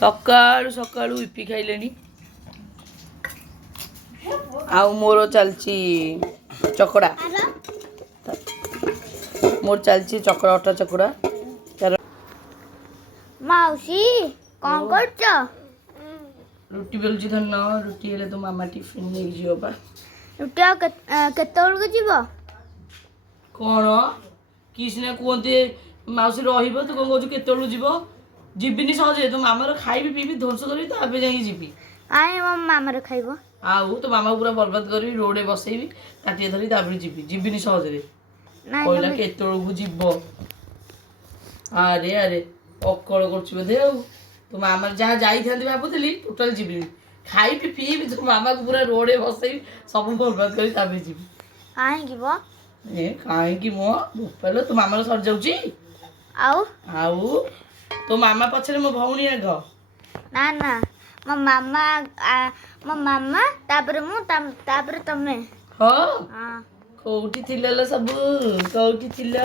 सकाळू सकाळू EP खाइलेनी आउ मोर चलची चकड़ा मोर चलची चकड़ा अटा चकड़ा माउसी कौन करछ रुटी बेलुची धन रुटी हेले तो मामा टिफिन नहीं जियो बा रुटिया केतल को जीवो कौन किसने कहते माउसी रहिबो तू कौन कहू केतलु जीवो जीबिनी सहजे तो मामार खाइबी पीबी ध्वंस करी ताबे जाई जीबी आए मो मामार खाइबो आउ तो मामा पूरा बर्बाद करी रोडे बसैबी ताटिए धरी ताबे जीबी जीबिनी सहजे रे नाइ कहला केतलु जीवो अरे अरे अकड़ करछु बधे आउ तो मामा जहाँ जाई थांती भाबुतली टोटल जीबी खाई पीबी तो मामा को पूरा रोडे बसैबी सब बर्बाद करी ताबे जीबी आए गिबो ए काहे कि मो भूपालो तो मामा सर जाउची आउ आउ तो मामा पछरे मो भौणी आग ना ना मो मामा तापर मु तापर तमे हाँ हां कोउठी थिललो सब कोउठी थिल